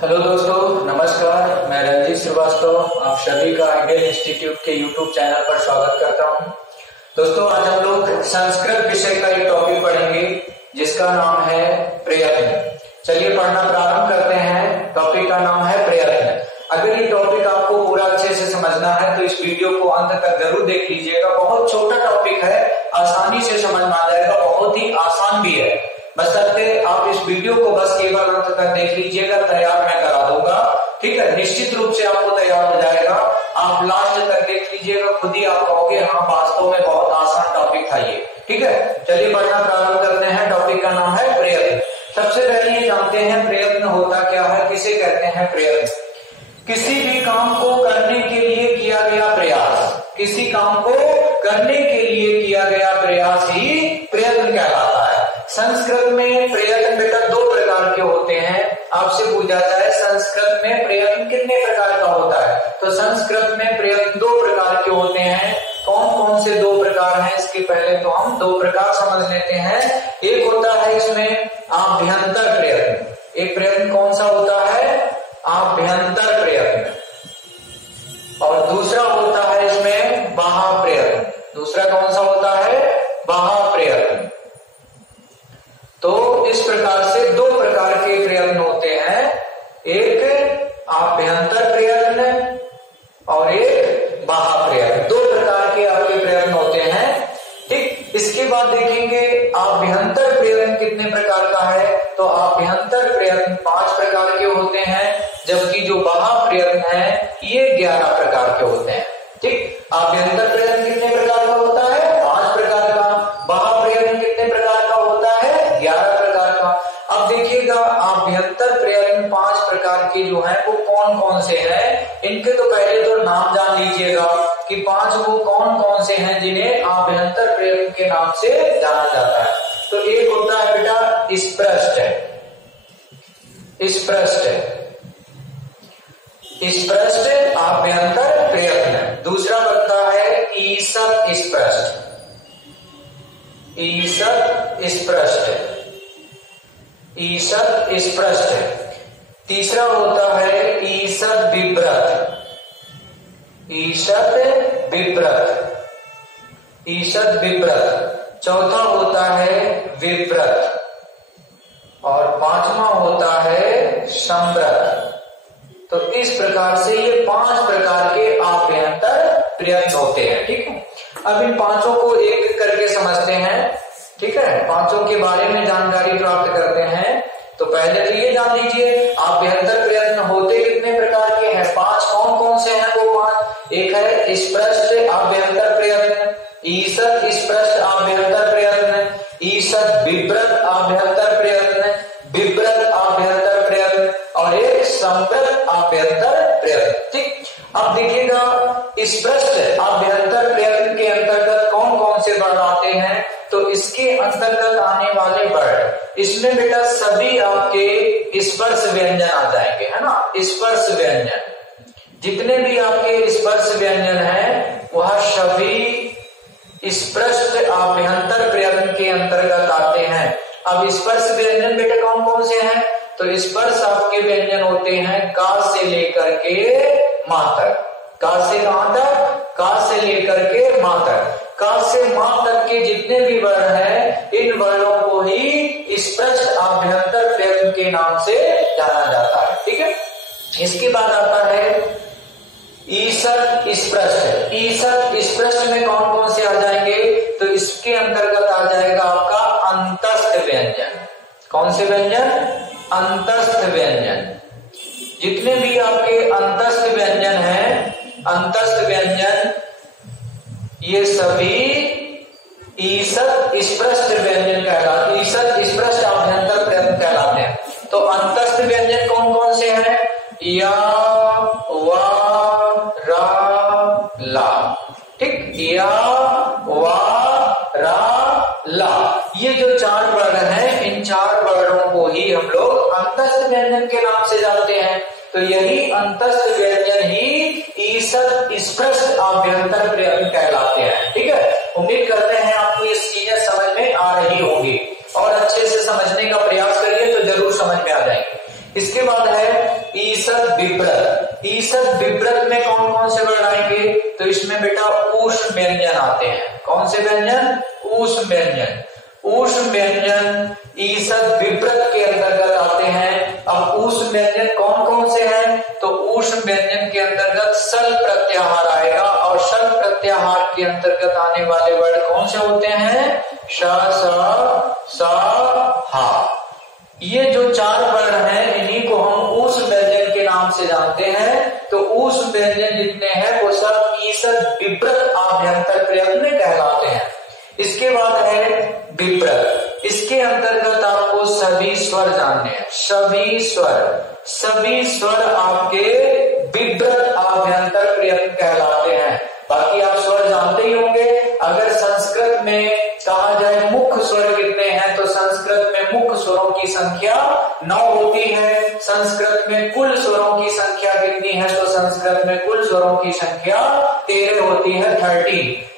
Hello दोस्तों, नमस्कार। मैं रणजीत श्रीवास्तव आप सभी का इंडियन इंस्टीट्यूट के यूट्यूब चैनल पर स्वागत करता हूं। दोस्तों, आज हम लोग संस्कृत विषय का एक टॉपिक पढ़ेंगे जिसका नाम है प्रयत्न। चलिए पढ़ना प्रारंभ करते हैं। टॉपिक का नाम है प्रयत्न। अगर ये टॉपिक आपको पूरा अच्छे से समझना है तो इस वीडियो को अंत तक जरूर देख लीजिएगा। बहुत छोटा टॉपिक है, आसानी से समझ में आ जाएगा, बहुत ही आसान भी है। बशर्ते आप इस वीडियो को बस केवल अंत तक देख लीजिएगा, तैयार मैं करा दूंगा। ठीक है, निश्चित रूप से आपको तैयार हो जाएगा। आप लास्ट तक देख लीजिएगा, खुद ही आप कहोगे हाँ वास्तव में बहुत आसान टॉपिक था ये। ठीक है, चलिए पढ़ना प्रारंभ करते हैं। टॉपिक का नाम है प्रयत्न। सबसे पहले ये जानते हैं प्रयत्न होता क्या है, किसे कहते हैं प्रयत्न। किसी भी काम को करने के लिए किया गया प्रयास, किसी काम को करने के लिए किया गया प्रयास ही प्रयत्न कहलाता है। संस्कृत में प्रयत्न बेटा दो प्रकार के होते हैं। आपसे पूछा जाए संस्कृत में प्रयत्न कितने प्रकार का होता है, तो संस्कृत में प्रयत्न दो प्रकार के होते हैं। कौन कौन से दो प्रकार हैं, इसके पहले तो हम दो प्रकार समझ लेते हैं। एक होता है इसमें आभ्यंतर प्रयत्न। एक प्रयत्न कौन सा होता है, आभ्यंतर प्रयत्न। और दूसरा होता है इसमें बाह्य प्रयत्न। दूसरा कौन सा होता है, बाह्य प्रयत्न। तो इस प्रकार से दो प्रकार के प्रयत्न होते हैं, एक आभ्यंतर प्रयत्न और एक बाह्य प्रयत्न। दो प्रकार के आपके प्रयत्न होते हैं। ठीक, इसके बाद देखेंगे आभ्यंतर प्रयत्न कितने प्रकार का है, तो आभ्यंतर प्रयत्न 5 प्रकार के होते हैं, जबकि जो बाह्य प्रयत्न है ये 11 प्रकार के होते हैं। ठीक, आभ्यंतर प्रयत्न कितने प्रकार का होता है, 5 प्रकार का। बाह्य प्रयत्न कितने प्रकार का होता है, 11 प्रकार का। अब देखिएगा आभ्यंतर प्रयत्न 5 प्रकार के जो है वो कौन कौन से हैं, इनके तो पहले तो नाम जान लीजिएगा कि 5 वो कौन कौन से हैं जिन्हें आभ्यंतर प्रयत्न के नाम से जाना जाता है। तो एक होता है बेटा स्पृष्ट, स्पृष्ट स्पृष्ट आभ्यंतर प्रयत्न। दूसरा बनता है ईषत् स्पृष्ट, ईषत् स्पृष्ट, ईषत् स्पृष्ट। तीसरा होता है ईषत् विव्रत, ईषत् विव्रत, ईषत् विव्रत। चौथा होता है विव्रत और 5वां होता है संव्रत। तो इस प्रकार से ये 5 प्रकार के आभ्यंतर प्रयत्न होते हैं। ठीक है, अब इन 5 को एक एक करके समझते हैं। ठीक है, 5 के बारे में जानकारी प्राप्त करते हैं। तो पहले तो ये जान लीजिए आभ्यंतर प्रयत्न होते कितने प्रकार के हैं, 5 कौन कौन से हैं वो 5। एक है स्पृष्ट आभ्यंतर प्रयत्न, ईषत् स्पृष्ट आभ्यंतर प्रयत्न, ईषत् विव्रत आभ्यंतर प्रयत्न, विव्रत आभ्यंतर प्रयत्न और एक संव्रत आभ्यंतर प्रयत्न। ठीक, अब देखिएगा स्पृष्ट आभ्यंतर प्रयत्न के अंतर्गत कौन कौन से वर्ण आते हैं, तो इसके अंतर्गत आने वाले वर्ण, इसमें बेटा सभी आपके स्पर्श व्यंजन आ जाएंगे, है ना। स्पर्श व्यंजन जितने भी आपके स्पर्श व्यंजन हैं वह सभी स्पृष्ट आभ्यंतर प्रयत्न के अंतर्गत आते हैं। अब स्पर्श व्यंजन बेटा कौन कौन से हैं, तो स्पर्श आपके व्यंजन होते हैं का से लेकर के मां तक। का से कहां तक, का से लेकर के मां तक। का से मां तक के जितने भी वर्ण हैं इन वर्णों को ही स्पष्ट आभ्यंतर प्रयत्न के नाम से जाना जाता है। ठीक है, इसके बाद आता है ईषत् स्पृष्ट। ईषत् स्पृष्ट में कौन कौन से आ जाएंगे, तो इसके अंतर्गत आ जाएगा आपका अंतस्थ व्यंजन। कौन से व्यंजन, अंतस्थ व्यंजन। जितने भी आपके अंतस्थ व्यंजन हैं, अंतस्थ व्यंजन ये सभी ईषत् स्पृष्ट व्यंजन कहलाते, ईषत् स्पृष्ट आभ्यंतर प्रयत्न कहलाते हैं। तो अंतस्थ व्यंजन कौन कौन से हैं, या, वा, रा, ला। ठीक, या, वा, रा, ला, ये जो 4 वर्ण हैं इन 4 वर्णों को ही हम लोग अंतस्थ व्यंजन के नाम से जानते हैं। तो यही अंतस्थ व्यंजन ही ईषत् स्पृष्ट आभ्यंतर प्रयत्न कहलाते हैं। ठीक है, उम्मीद करते हैं आपको ये चीजें समझ में आ रही होंगी और अच्छे से समझने का प्रयास करिए तो जरूर समझ में आ जाएंगे। इसके बाद है ईसद बिभ्रत। ईसद बिभ्रत में कौन कौन से वर्ण आएंगे? तो इसमें बेटा ऊष्म व्यंजन आते हैं। कौन से व्यंजन? ऊष्म व्यंजन। ऊष्म व्यंजन ईसद बिभ्रत के अंतर्गत आते हैं। अब ऊष्म व्यंजन कौन कौन से हैं? तो ऊष्म व्यंजन के अंतर्गत सल प्रत्याहार आएगा, और सल प्रत्याहार के अंतर्गत आने वाले वर्ण कौन से होते हैं? श, स, हा। ये जो चार वर्ण हैं इन्हीं को हम ऊष्म व्यंजन के नाम से जानते हैं। तो ऊष्म व्यंजन जितने हैं वो सब ईसद बिभ्रत आभ्यंतर प्रयत्न कहलाते हैं। इसके बाद है बिभ्रत। इसके अंतर्गत आपको सभी स्वर जानने हैं। सभी स्वर आपके बिभ्रत आभ्यंतर प्रयत्न कहलाते हैं। बाकी आप स्वर जानते ही होंगे। अगर संस्कृत में कहा जाए मुख्य स्वर कितने हैं, तो संस्कृत में मुख्य स्वरों की संख्या 9 होती है। संस्कृत में कुल स्वरों की संख्या कितनी है? तो संस्कृत में कुल स्वरों की संख्या 13 होती है,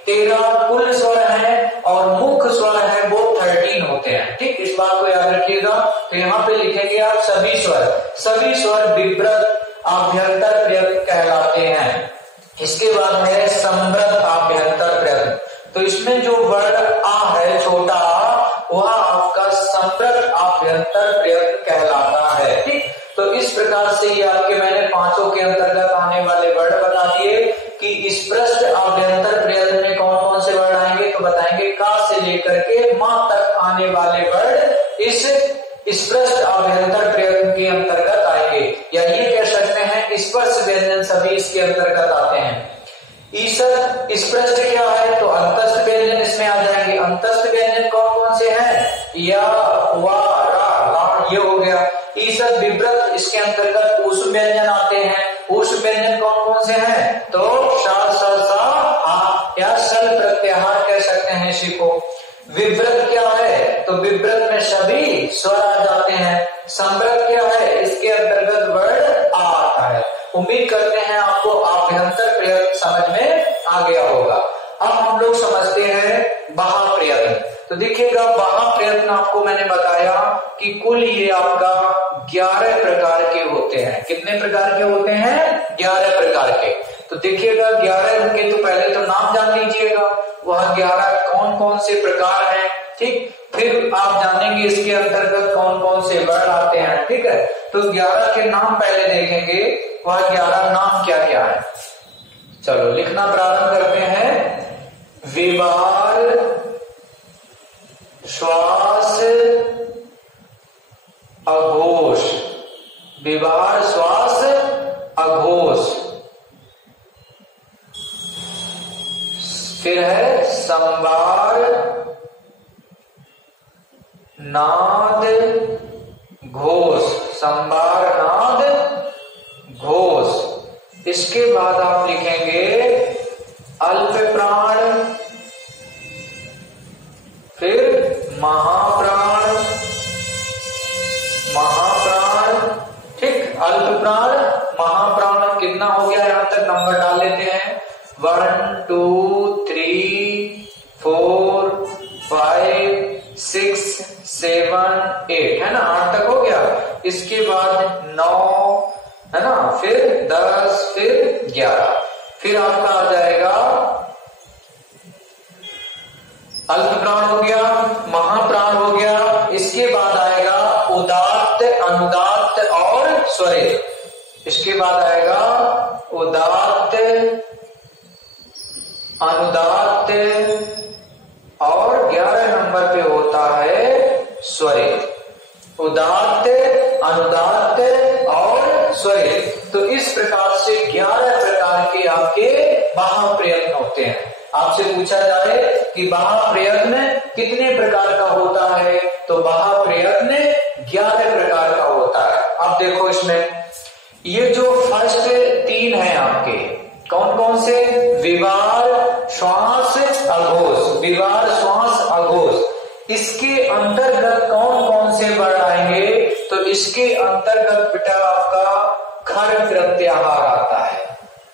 13 कुल स्वर हैं और मुख्य स्वर है वो 13 होते हैं। ठीक, इस बात को याद रखिएगा। तो यहाँ पे लिखेंगे आप सभी स्वर बिभ्रत आभ्यंतर प्रयत्न कहलाते हैं। इसके बाद है संवृत आभ्यंतर प्रयत्न। तो इसमें जो वर्ण आ है, छोटा आ, वह आपका संवृत आभ्यंतर प्रयत्न कहलाता है। ठीक, तो इस प्रकार से ये आपके मैंने पांचों के अंतर्गत आने वाले वर्ण बता दिए कि इस पृष्ठ आभ्यंतर प्रयत्न में कौन कौन से वर्ण आएंगे। तो बताएंगे का से लेकर के मां तक आने वाले वर्ण इस पृष्ठ आभ्यंतर प्रयत्न के अंतर्गत आएंगे, या ये कह सकते हैं स्पर्श व्यंजन सभी इसके अंतर्गत आते हैं। ईसद इस पृष्ठ क्या है? तो अंतस्थ व्यंजन इसमें आ जाएंगे। अंतस्थ व्यंजन कौन कौन से हैं? या, वा, रा, ला, ये हो गया। ईसद बिभ्रत इसके अंतर्गत ऊष्म व्यंजन आते हैं। ऊष्म व्यंजन कौन कौन से हैं? तो श, स, सा, हा, या सल प्रत्याहार कह सकते हैं इसी को। विव्रत क्या है? तो विव्रत में सभी स्वर आ जाते हैं। संवृत क्या है? इसके अंतर्गत वर्ण आ आता है। उम्मीद करते हैं आपको आभ्यंतर प्रयत्न समझ में आ गया होगा। अब हम लोग समझते हैं बाह्य प्रयत्न। तो देखिएगा बाह्य प्रयत्न आपको मैंने बताया कि कुल ये आपका 11 प्रकार के होते हैं। कितने प्रकार के होते हैं? 11 प्रकार के। तो देखिएगा 11 के तो पहले तो नाम जान लीजिएगा, वह 11 कौन कौन से प्रकार हैं। ठीक, फिर आप जानेंगे इसके अंतर्गत कौन कौन से वर्ण आते हैं। ठीक है, तो 11 के नाम पहले देखेंगे, वह 11 नाम क्या क्या है। चलो लिखना प्रारंभ करते हैं। विवार, श्वास, अघोष। विवार, श्वास, अघोष। फिर है संवार, नाद, घोष। संवार, नाद, घोष। इसके बाद आप लिखेंगे अल्प प्राण, फिर महाप्राण, ठीक, अल्प प्राण, महाप्राण। कितना हो गया? यहां तक नंबर डाल लेते हैं। 1 2 3 4 5 6 7 8 है ना, 8 तक हो गया। इसके बाद 9 है ना, फिर 10, फिर 11, फिर आपका आ जाएगा अल्प प्राण हो गया, महाप्राण हो गया। इसके बाद आएगा उदात्त, अनुदात्त और स्वरित। इसके बाद आएगा उदात्त, अनुदात्त और 11 नंबर पे होता है स्वरित। उदात्त, अनुदात्त और स्वरित। तो इस प्रकार से 11 प्रकार के आपके बाह्य प्रयत्न होते हैं। आपसे पूछा जाए कि बाह्य प्रयत्न कितने प्रकार का होता है, तो बाह्य प्रयत्न 11 प्रकार का होता है। अब देखो इसमें ये जो फर्स्ट 3 है आपके, कौन कौन से? विवार, श्वास, अघोष। विवार, श्वास, अघोष। इसके अंतर्गत कौन कौन से वर्ण आएंगे? तो इसके अंतर्गत बेटा आपका खर प्रत्याहार आता है।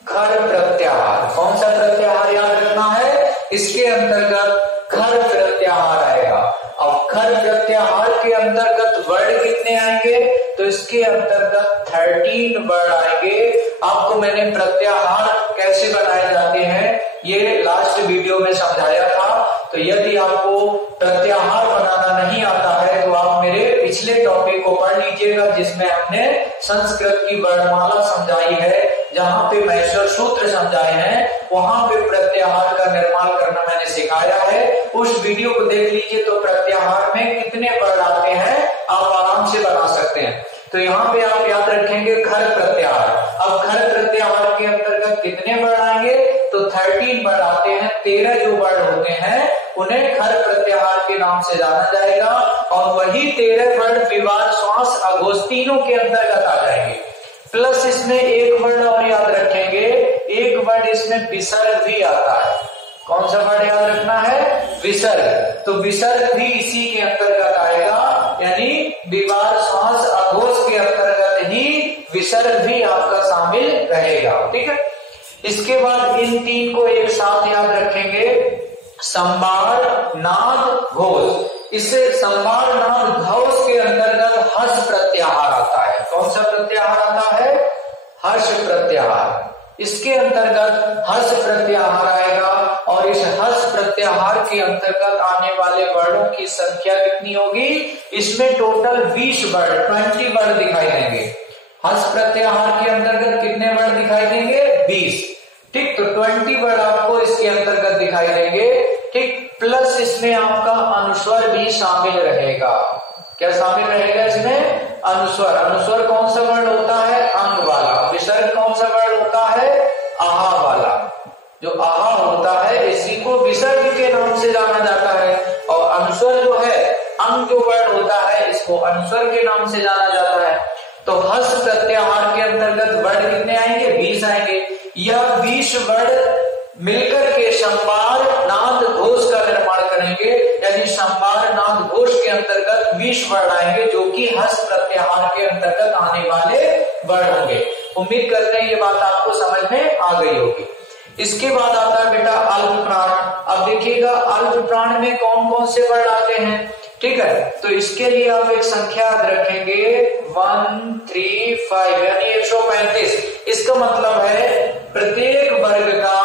खर प्रत्याहार, कौन सा प्रत्याहार याद रखना है? इसके अंतर्गत खर प्रत्याहार आएगा। अब खर प्रत्याहार के अंतर्गत वर्ण कितने आएंगे? तो इसके अंतर्गत 13 वर्ड आएंगे। आपको मैंने प्रत्याहार कैसे बनाए जाते हैं ये लास्ट वीडियो में समझाया था। तो यदि आपको प्रत्याहार बनाना नहीं आता है तो आप मेरे पिछले टॉपिक को पढ़ लीजिएगा, जिसमें हमने संस्कृत की वर्णमाला समझाई है, जहां पे मैश्वर सूत्र समझाए हैं, वहां पे प्रत्याहार का निर्माण करना मैंने सिखाया है। उस वीडियो को देख लीजिए। तो प्रत्याहार में कितने वर्ड आते हैं आप आराम से बना सकते हैं। तो यहाँ पे आप याद रखेंगे खर प्रत्याहार। अब खर प्रत्याहार के अंतर्गत कितने वर्ड आएंगे तो 13 वर्ड आते हैं। 13 जो वर्ड होते हैं उन्हें खर प्रत्याहार के नाम से जाना जाएगा, और वही 13 वर्ड विवाद, श्वास, अघोष तीनों के अंतर्गत आ जाएंगे। प्लस इसमें एक वर्ड और याद रखेंगे, एक वर्ड इसमें विसर्ग भी आता है। कौन सा वर्ड याद रखना है? विसर्ग। तो विसर्ग भी इसी के अंतर्गत आएगा, यानी विवाद, श्वास, अघोष के अंतर्गत ही विसर्ग भी आपका शामिल रहेगा। ठीक है। इसके बाद इन तीन को एक साथ याद रखेंगे, संबार, नाद, घोष। इससे संबार, नाद, घोष के अंतर्गत हर्ष प्रत्याहार आता है। कौन सा प्रत्याहार आता है? हर्ष प्रत्याहार। इसके अंतर्गत हर्ष प्रत्याहार आएगा, और इस हर्ष प्रत्याहार के अंतर्गत आने वाले वर्डों की संख्या कितनी होगी? इसमें टोटल 20 वर्ड, 20 वर्ड दिखाई देंगे। हर्ष प्रत्याहार के अंतर्गत कितने वर्ड दिखाई देंगे? 20। ठीक, तो 20 वर्ड आपको इसके अंतर्गत दिखाई देंगे। ठीक, प्लस इसमें आपका अनुस्वर भी शामिल रहेगा। क्या शामिल रहेगा इसमें? अनुस्वर। अनुस्वर कौन सा वर्ड होता है? अंग वाला। विसर्ग कौन सा वर्ड होता है? आहा वाला। जो आहा होता है इसी को विसर्ग के नाम से जाना जाता है, और अनुस्वर जो है, अंग जो वर्ड होता है, इसको अनुस्वर के नाम से जाना जाता है। तो हर्ष प्रत्याहार के अंतर्गत वर्ड कितने आएंगे? 20 आएंगे। यह 20 वर्ड मिलकर के संबार, नाद, घोष का निर्माण करेंगे, यानी संबार, नाद, घोष के अंतर्गत 20 वर्ड आएंगे, जो कि हर्ष प्रत्याहार के अंतर्गत आने वाले वर्ड होंगे। उम्मीद करते हैं ये बात आपको समझ में आ गई होगी। इसके बाद आता है बेटा अल्प प्राण। अब देखिएगा अल्प प्राण में कौन कौन से वर्ड आते हैं। ठीक है, तो इसके लिए आप एक संख्या याद रखेंगे 135, यानी 135। इसका मतलब है प्रत्येक वर्ग का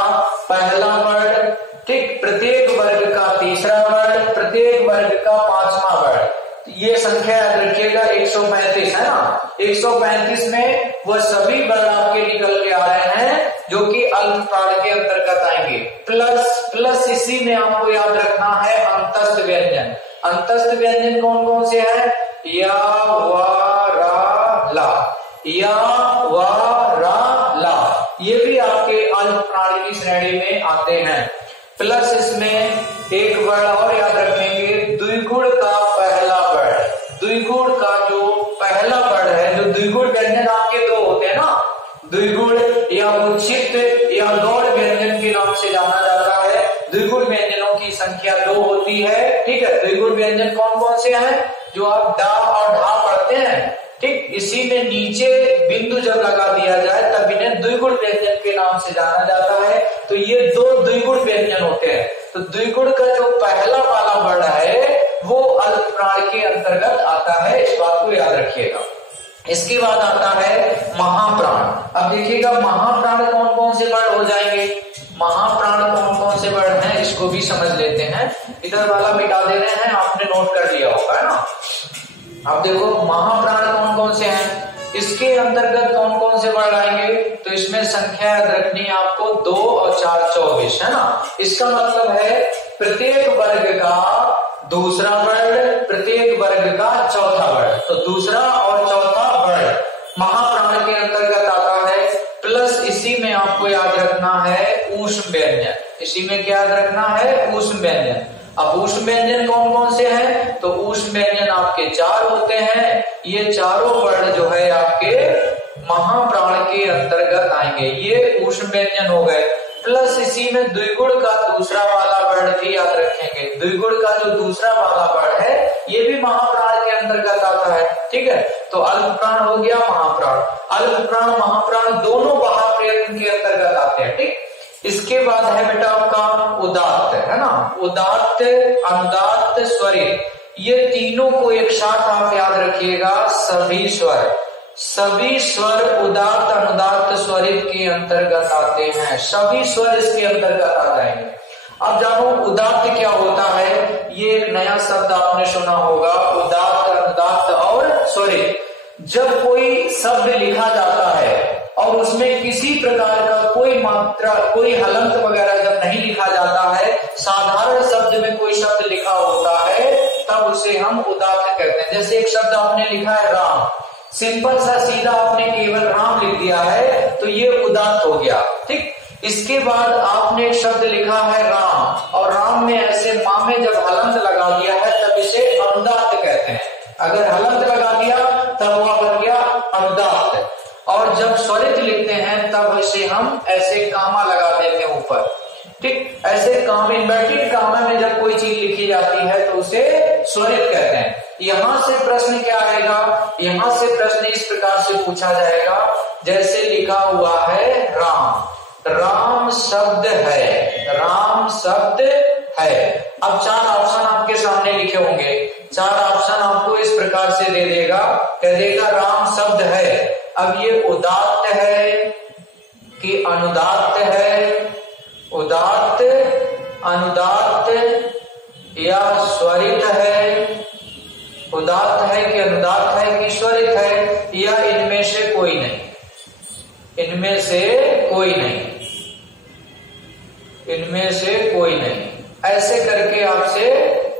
पहला वर्ड, ठीक, प्रत्येक वर्ग का तीसरा वर्ड, प्रत्येक वर्ग का पांचवा वर्ड। ये संख्या याद रखिएगा 135 है ना। 135 में वह सभी वर्ड आपके निकल के आ रहे हैं जो कि अल्प प्राण के अंतर्गत आएंगे। प्लस इसी में आपको याद रखना है अंतस्थ व्यंजन। अंतस्थ व्यंजन कौन कौन से हैं? या, वा, रा, ला। या, वा, रा, ला, ये भी आपके अल्प प्राण की श्रेणी में आते हैं। प्लस इसमें एक वर्ड और याद रखेंगे, द्विगुण का पहला वर्ड। द्विगुण का जो पहला वर्ड है, जो द्विगुण व्यंजन आपके दो होते हैं ना, द्विगुण या उच्छिष्ट या गौड़ व्यंजन के नाम से जाना जाता है। द्विगुण व्यंजनों की संख्या 2 होती है। ठीक है, द्विगुण व्यंजन कौन कौन से हैं? जो आप डा और ढा पढ़ते हैं, ठीक, इसी में नीचे बिंदु जब लगा दिया जाए तब इन्हें द्विगुण व्यंजन के नाम से जाना जाता है। तो ये 2 द्विगुण व्यंजन होते हैं। तो द्विगुण का जो पहला वाला वर्ड है वो अल्प प्राण के अंतर्गत आता है, इस बात को याद रखिएगा। इसके बाद आता है महाप्राण। अब देखिएगा महाप्राण कौन कौन से वर्ड हो जाएंगे। महाप्राण कौन कौन से वर्ड हैं इसको भी समझ लेते हैं। इधर वाला मिटा दे रहे हैं, आपने नोट कर लिया होगा है ना। अब देखो महाप्राण कौन कौन से हैं, इसके अंतर्गत कौन कौन से वर्ड आएंगे। तो इसमें संख्या याद रखनी है आपको 2 और 4 24 है ना। इसका मतलब है प्रत्येक वर्ग का दूसरा वर्ड, प्रत्येक वर्ग का चौथा वर्ड। तो दूसरा और चौथा वर्ड महाप्राण के अंतर्गत आता है। प्लस इसी में आपको याद रखना है ऊष्म व्यंजन। इसी में क्या याद रखना है? ऊष्म व्यंजन। अब ऊष्म व्यंजन कौन कौन से हैं? तो ऊष्म व्यंजन आपके 4 होते हैं। ये चारों वर्ण जो है आपके महाप्राण के अंतर्गत आएंगे। ये ऊष्म व्यंजन हो गए। प्लस इसी में द्विगुण का दूसरा वाला वर्ण भी याद रखेंगे। द्विगुण का जो दूसरा वाला वर्ण है ये भी महाप्राण के अंतर्गत आता है। ठीक है, तो अल्प प्राण हो गया, महाप्राण। अल्प प्राण महाप्राण दोनों महाप्रयत्न के अंतर्गत आते हैं। ठीक, इसके बाद है बेटा आपका उदात्त है ना। उदात्त, अनुदात्त, स्वरित, ये तीनों को एक साथ आप याद रखिएगा, सभी स्वर उदात्त अनुदात्त स्वरित के अंतर्गत आते हैं। सभी स्वर इसके अंतर्गत आ जाएंगे। अब जानो उदात्त क्या होता है। ये एक नया शब्द आपने सुना होगा, उदात्त अनुदात्त और स्वरित। जब कोई शब्द लिखा जाता है और उसमें किसी प्रकार का कोई मात्रा, कोई हलंत वगैरह जब नहीं लिखा जाता है, साधारण शब्द में कोई शब्द लिखा होता है, तब उसे हम उदात्त कहते हैं। जैसे एक शब्द आपने लिखा है राम, सिंपल सा सीधा आपने केवल राम लिख दिया है, तो ये उदात्त हो गया। ठीक, इसके बाद आपने एक शब्द लिखा है राम, और राम में ऐसे माँ में जब हलंत लगा दिया है, तब इसे अनुदात्त कहते हैं। अगर हलंत लगा दिया तब वह बन गया अनुदात्त। और जब स्वरित लिखते हैं तब इसे हम ऐसे कामा लगा देते हैं ऊपर। ठीक, ऐसे कामा, इन्वर्टेड कामा में जब कोई चीज लिखी जाती है तो उसे स्वरित कहते हैं। यहां से प्रश्न क्या आएगा, यहां से प्रश्न इस प्रकार से पूछा जाएगा, जैसे लिखा हुआ है राम, राम शब्द है, राम शब्द है। अब 4 ऑप्शन आपके सामने लिखे होंगे, 4 ऑप्शन आपको इस प्रकार से दे देगा, कह देगा राम शब्द है। अब ये उदात्त है कि अनुदात्त है, उदात्त अनुदात्त या स्वरित है, उदात्त है कि अनुदात्त है कि स्वरित है, या इनमें से कोई नहीं, इनमें से कोई नहीं, इनमें से कोई नहीं। ऐसे करके आपसे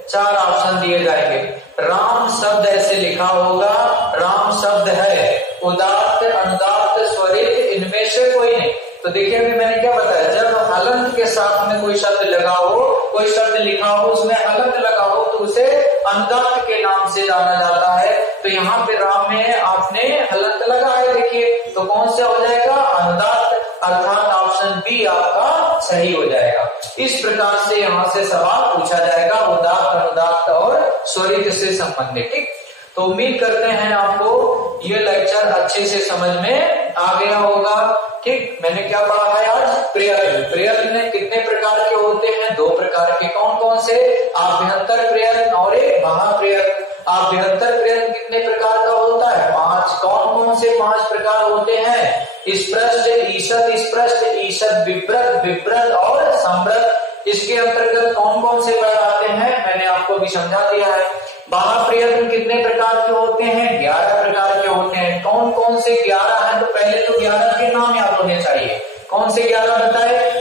4 ऑप्शन दिए जाएंगे। राम शब्द ऐसे लिखा होगा, राम शब्द है, उदात्त अनुदात्त स्वरित, इनमें से कोई नहीं। तो देखिए अभी मैंने क्या बताया, जब हलंत के साथ में कोई शब्द लगा हो, कोई शब्द लिखा हो, उसमें हलंत लगा हो, तो उसे अनुदात्त के नाम से जाना जाता है। तो यहाँ पे राम में आपने हलंत लगा है, देखिए, तो कौन सा हो जाएगा, अनुदात्त, अर्थात ऑप्शन बी आपका सही हो जाएगा। इस प्रकार से यहाँ से सवाल पूछा जाएगा उदात्त अनुदात्त और स्वरित से संबंधित। ठीक, तो उम्मीद करते हैं आपको ये लेक्चर अच्छे से समझ में आ गया होगा। ठीक, मैंने क्या पढ़ा है आज, प्रयत्न। प्रयत्न कितने प्रकार के होते हैं, 2 प्रकार के। कौन कौन से, आभ्यंतर प्रयत्न और एक महाप्रयत्न। आभ्यंतर प्रयत्न कितने प्रकार का होता है, 5। कौन कौन से 5 प्रकार होते हैं, स्पृष्ट, ईषद स्पृष्ट, ईषद विव्रत, विव्रत और संव्रत। इसके अंतर्गत कौन कौन से वर्ण आते हैं मैंने आपको भी समझा दिया है। महाप्रयत्न कितने प्रकार के होते हैं, 11 प्रकार के होते हैं। कौन कौन से 11 हैं, तो पहले तो 11 के नाम याद होने चाहिए। कौन से 11 बताए,